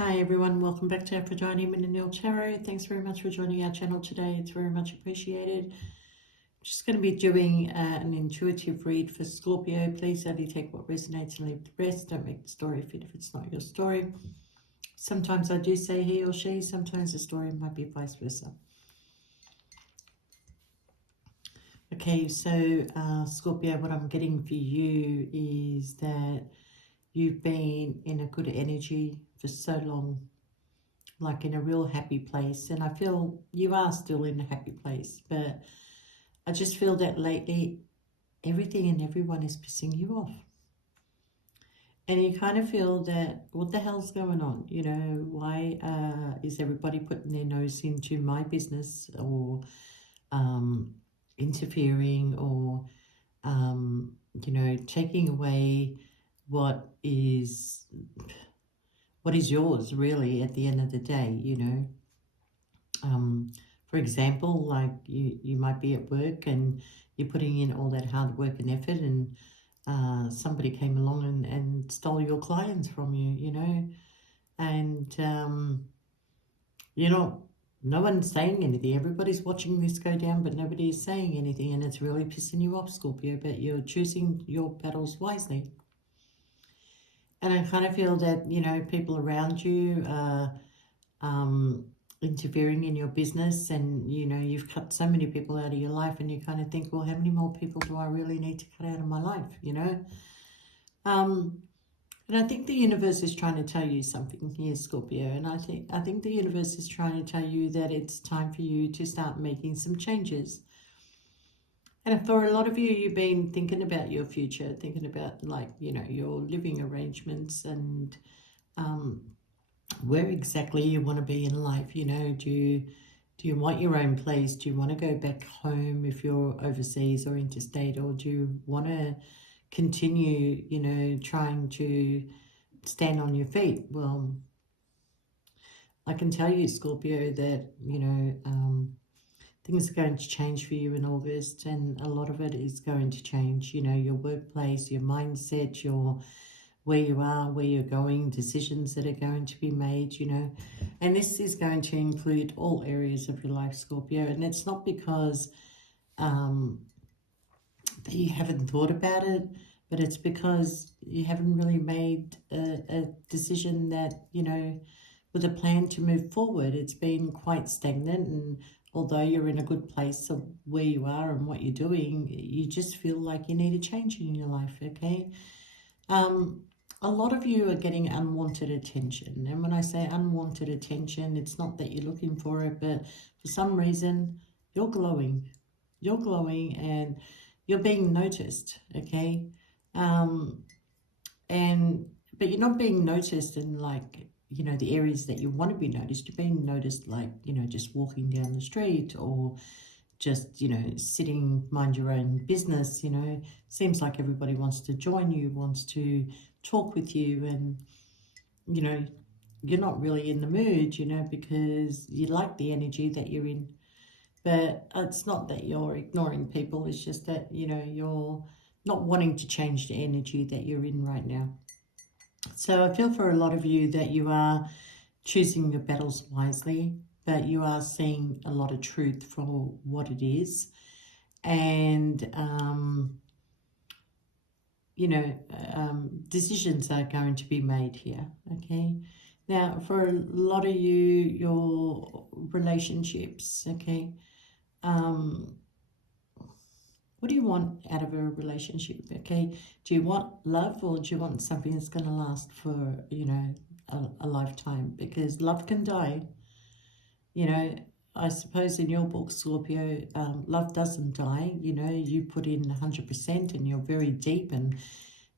Hi everyone, welcome back to Aphrodite Minanil Tarot. Thanks very much for joining our channel today. It's very much appreciated. I'm just going to be doing an intuitive read for Scorpio. Please only take what resonates and leave the rest. Don't make the story fit if it's not your story. Sometimes I do say he or she, sometimes the story might be vice versa. Okay, so Scorpio, what I'm getting for you is that you've been in a good energy for so long, like in a real happy place, and I feel you are still in a happy place, but I just feel that lately everything and everyone is pissing you off, and you kind of feel that what the hell's going on, why is everybody putting their nose into my business, or interfering, or taking away what is yours, really, at the end of the day. For example, like you might be at work and you're putting in all that hard work and effort, and somebody came along and stole your clients from you, and no one's saying anything. Everybody's watching this go down, but nobody is saying anything, and it's really pissing you off, Scorpio, but you're choosing your battles wisely. And I kind of feel that, people around you are interfering in your business, and, you've cut so many people out of your life, and you kind of think, well, how many more people do I really need to cut out of my life, And I think the universe is trying to tell you something here, Scorpio, and I think the universe is trying to tell you that it's time for you to start making some changes. And for a lot of you, you've been thinking about your future, thinking about, like, your living arrangements, and where exactly you want to be in life. Do you want your own place? Do you want to go back home if you're overseas or interstate, or do you want to continue, trying to stand on your feet? Well, I can tell you, Scorpio, that, things are going to change for you in August, and a lot of it is going to change, your workplace, your mindset, where you are, where you're going, decisions that are going to be made, and this is going to include all areas of your life, Scorpio. And it's not because that you haven't thought about it, but it's because you haven't really made a decision that, with a plan to move forward. It's been quite stagnant, and although you're in a good place of where you are and what you're doing, you just feel like you need a change in your life, okay? A lot of you are getting unwanted attention, and when I say unwanted attention, it's not that you're looking for it, but for some reason you're glowing. You're glowing and you're being noticed, okay? But you're not being noticed in, like, the areas that you want to be noticed. You're being noticed, like, just walking down the street, or just, sitting, mind your own business. Seems like everybody wants to join you, wants to talk with you, and, you're not really in the mood, because you like the energy that you're in. But it's not that you're ignoring people, it's just that, you're not wanting to change the energy that you're in right now. So I feel for a lot of you that you are choosing your battles wisely, but you are seeing a lot of truth for what it is. And, decisions are going to be made here, okay? Now, for a lot of you, your relationships, okay? What do you want out of a relationship, okay? Do you want love, or do you want something that's going to last for, a lifetime? Because love can die. I suppose in your book, Scorpio, love doesn't die. You put in 100%, and you're very deep, and,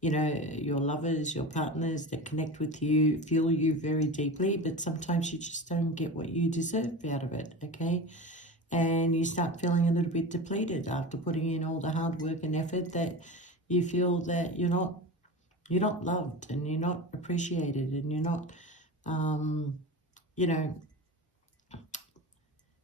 your lovers, your partners that connect with you feel you very deeply, but sometimes you just don't get what you deserve out of it, okay? And you start feeling a little bit depleted after putting in all the hard work and effort, that you feel that you're not loved, and you're not appreciated, and you're not,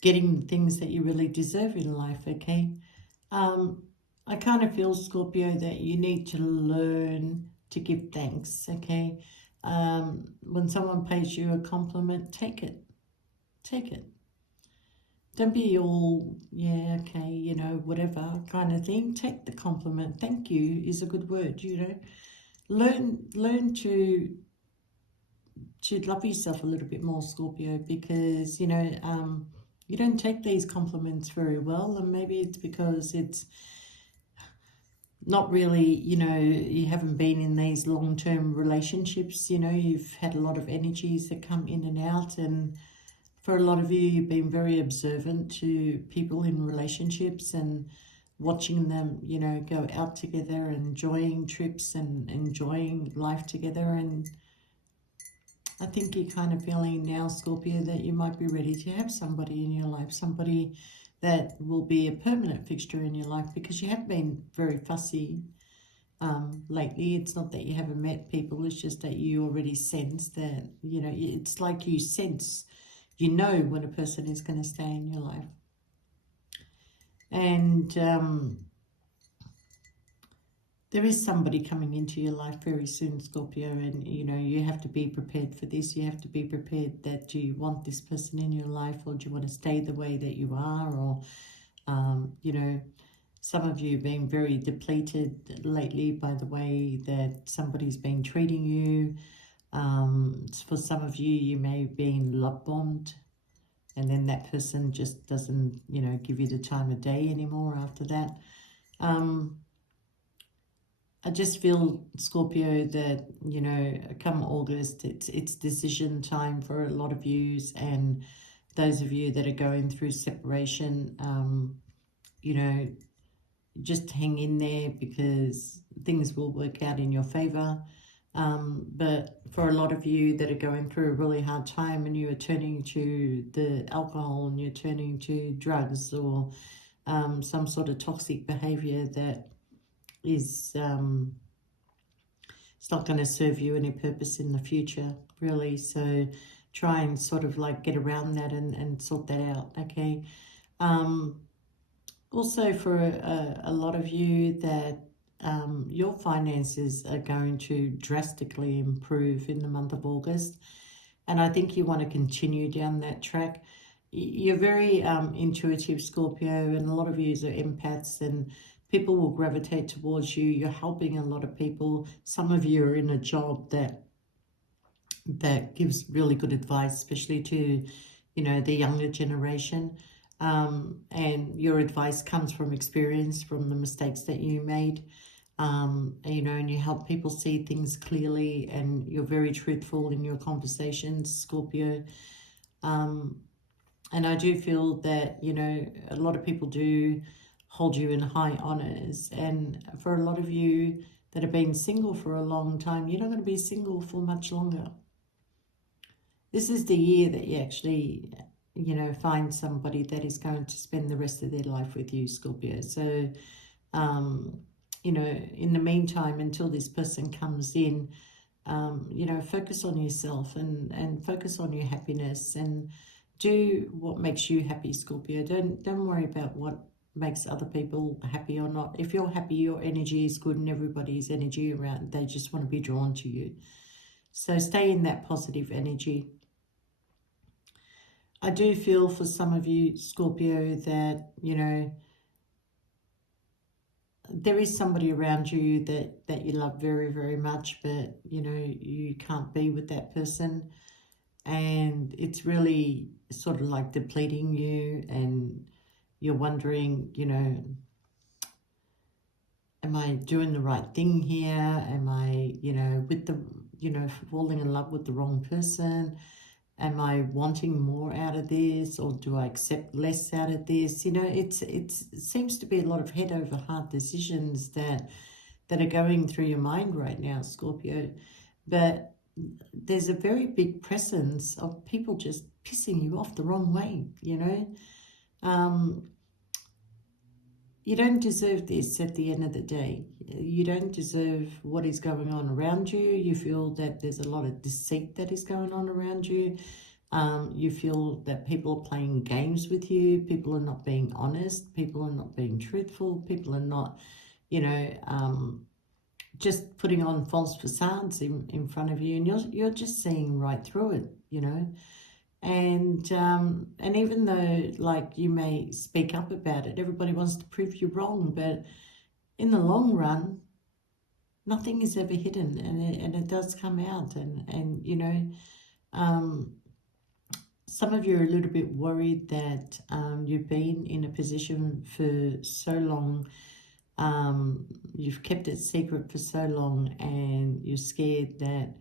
getting things that you really deserve in life, okay? I kind of feel, Scorpio, that you need to learn to give thanks, okay? when someone pays you a compliment, take it. Take it. Don't be all, yeah, okay, you know, whatever kind of thing. Take the compliment. Thank you is a good word, you know. Learn to love yourself a little bit more, Scorpio, because, you know, you don't take these compliments very well, and maybe it's because it's not really, you know, you haven't been in these long-term relationships, you know, you've had a lot of energies that come in and out, and for a lot of you, you've been very observant to people in relationships and watching them, you know, go out together, enjoying trips and enjoying life together. And I think you're kind of feeling now, Scorpio, that you might be ready to have somebody in your life, somebody that will be a permanent fixture in your life, because you have been very fussy lately. It's not that you haven't met people, it's just that you already sense that, you know, it's like you sense, you know, when a person is going to stay in your life. And there is somebody coming into your life very soon, Scorpio, and, you know, you have to be prepared for this. You have to be prepared that, do you want this person in your life, or do you want to stay the way that you are? Or, you know, some of you have been very depleted lately by the way that somebody's been treating you. For some of you, you may have been love bombed, and then that person just doesn't, you know, give you the time of day anymore after that. I just feel, Scorpio, that, you know, come August, it's decision time for a lot of yous, and those of you that are going through separation, you know, just hang in there, because things will work out in your favor. But for a lot of you that are going through a really hard time, and you are turning to the alcohol, and you're turning to drugs, or some sort of toxic behavior that is it's not going to serve you any purpose in the future, really. So try and sort of like get around that and sort that out, okay? Also, for a lot of you, that your finances are going to drastically improve in the month of August, and I think you want to continue down that track. You're very intuitive, Scorpio, and a lot of you are empaths, and people will gravitate towards you. You're helping a lot of people. Some of you are in a job that gives really good advice, especially to, you know, the younger generation. And your advice comes from experience, from the mistakes that you made. You know, and you help people see things clearly, and you're very truthful in your conversations, Scorpio. And I do feel that, you know, a lot of people do hold you in high honors. And for a lot of you that have been single for a long time, you're not going to be single for much longer. This is the year that you actually, you know, find somebody that is going to spend the rest of their life with you, Scorpio. So, you know, in the meantime, until this person comes in, you know, focus on yourself and focus on your happiness, and do what makes you happy, Scorpio. Don't worry about what makes other people happy or not. If you're happy, your energy is good, and everybody's energy around, they just want to be drawn to you. So stay in that positive energy. I do feel for some of you, Scorpio, that, you know, there is somebody around you that you love very, very much, but, you know, you can't be with that person. And it's really sort of like depleting you, and you're wondering, you know, am I doing the right thing here? Am I, you know, with the, you know, falling in love with the wrong person? Am I wanting more out of this, or do I accept less out of this? You know, it seems to be a lot of head over heart decisions that are going through your mind right now, Scorpio. But there's a very big presence of people just pissing you off the wrong way, you know. You don't deserve this at the end of the day. You don't deserve what is going on around you. You feel that there's a lot of deceit that is going on around you. You feel that people are playing games with you. People are not being honest. People are not being truthful. People are not, you know, just putting on false facades in front of you, and you're just seeing right through it, you know. And even though, like, you may speak up about it, everybody wants to prove you wrong, but in the long run, nothing is ever hidden, and it does come out. And you know, um, some of you are a little bit worried that you've been in a position for so long, you've kept it secret for so long, and you're scared that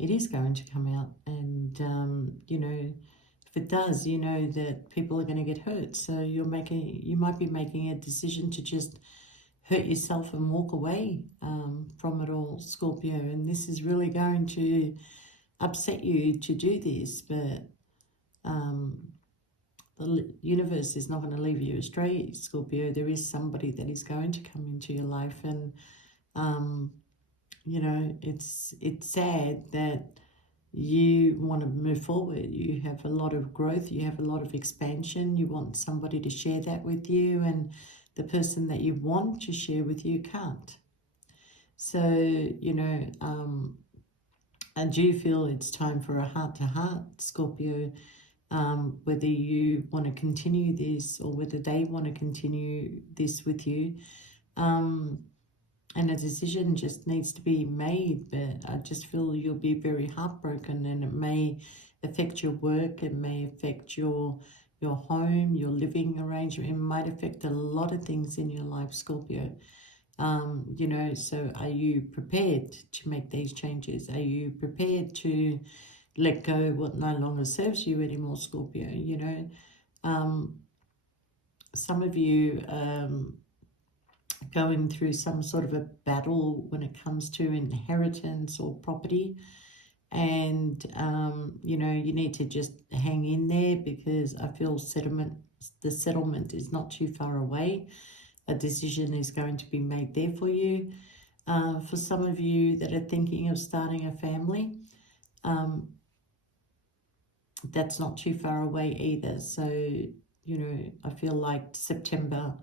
it is going to come out. And you know, if it does, you know that people are going to get hurt. So you might be making a decision to just hurt yourself and walk away from it all, Scorpio. And this is really going to upset you to do this, but um, the universe is not going to leave you astray, Scorpio. There is somebody that is going to come into your life, and you know, it's sad that you want to move forward. You have a lot of growth, you have a lot of expansion, you want somebody to share that with you, and the person that you want to share with you can't. So, you know, I do feel it's time for a heart-to-heart, Scorpio, whether you want to continue this or whether they want to continue this with you. And a decision just needs to be made, but I just feel you'll be very heartbroken, and it may affect your work, it may affect your home, your living arrangement. It might affect a lot of things in your life, Scorpio. You know, so are you prepared to make these changes? Are you prepared to let go what no longer serves you anymore, Scorpio? You know, some of you going through some sort of a battle when it comes to inheritance or property, and you know, you need to just hang in there, because I feel the settlement is not too far away. A decision is going to be made there for you. For some of you that are thinking of starting a family, that's not too far away either. So, you know, I feel like September,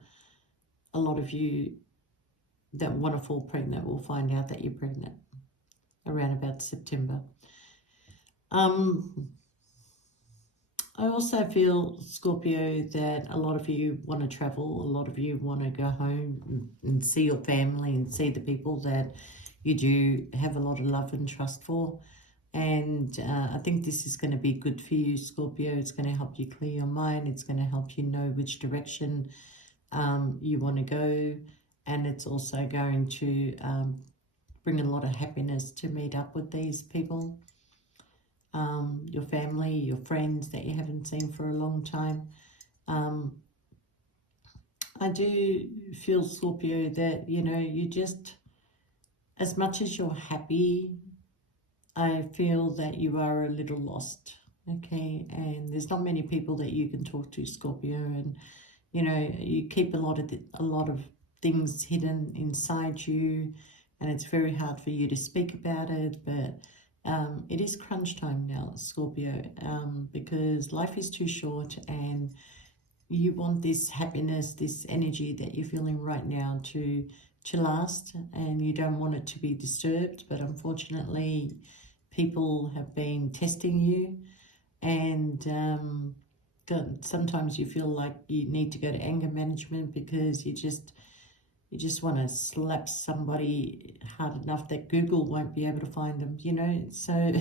a lot of you that want to fall pregnant will find out that you're pregnant around about September. I also feel, Scorpio, that a lot of you want to travel, a lot of you want to go home and see your family and see the people that you do have a lot of love and trust for. And I think this is going to be good for you, Scorpio. It's going to help you clear your mind. It's going to help you know which direction you want to go. And it's also going to bring a lot of happiness to meet up with these people. Your family, your friends that you haven't seen for a long time. I do feel, Scorpio, that, you know, you just, as much as you're happy, I feel that you are a little lost, okay? And there's not many people that you can talk to, Scorpio, and, you know, you keep a lot of things hidden inside you, and it's very hard for you to speak about it, but it is crunch time now, Scorpio, because life is too short, and you want this happiness, this energy that you're feeling right now to last, and you don't want it to be disturbed. But unfortunately, people have been testing you, and sometimes you feel like you need to go to anger management, because you just want to slap somebody hard enough that Google won't be able to find them, you know. So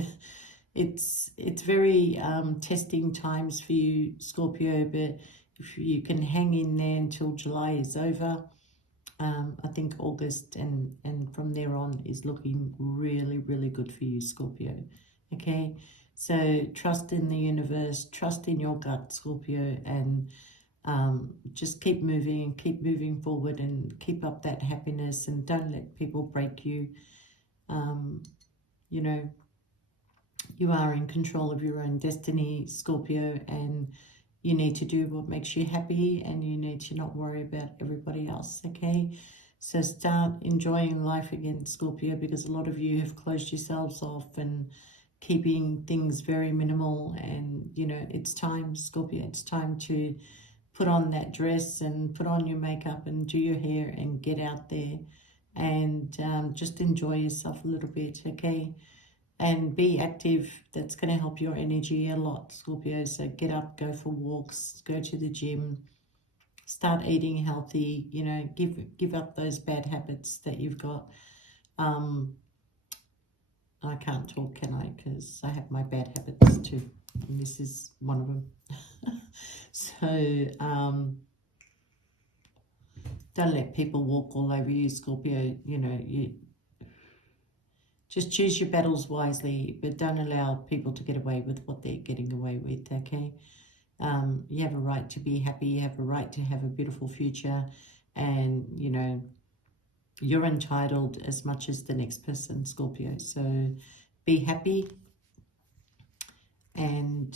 it's very testing times for you, Scorpio, but if you can hang in there until July is over, I think August and from there on is looking really, really good for you, Scorpio. Okay, so trust in the universe, trust in your gut, Scorpio, and just keep moving forward, and keep up that happiness, and don't let people break you. You know, you are in control of your own destiny, Scorpio, and you need to do what makes you happy, and you need to not worry about everybody else, okay? So start enjoying life again, Scorpio, because a lot of you have closed yourselves off and keeping things very minimal. And, you know, it's time, Scorpio, it's time to put on that dress and put on your makeup and do your hair and get out there and just enjoy yourself a little bit, okay? And be active. That's going to help your energy a lot, Scorpio. So get up, go for walks, go to the gym, start eating healthy, you know, give up those bad habits that you've got. I can't talk, can I? Because I have my bad habits too, and this is one of them. So don't let people walk all over you, Scorpio. You know, you just choose your battles wisely, but don't allow people to get away with what they're getting away with, okay? You have a right to be happy. You have a right to have a beautiful future, and, you know, you're entitled as much as the next person, Scorpio. So be happy and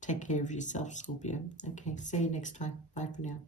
take care of yourself, Scorpio. Okay, see you next time. Bye for now.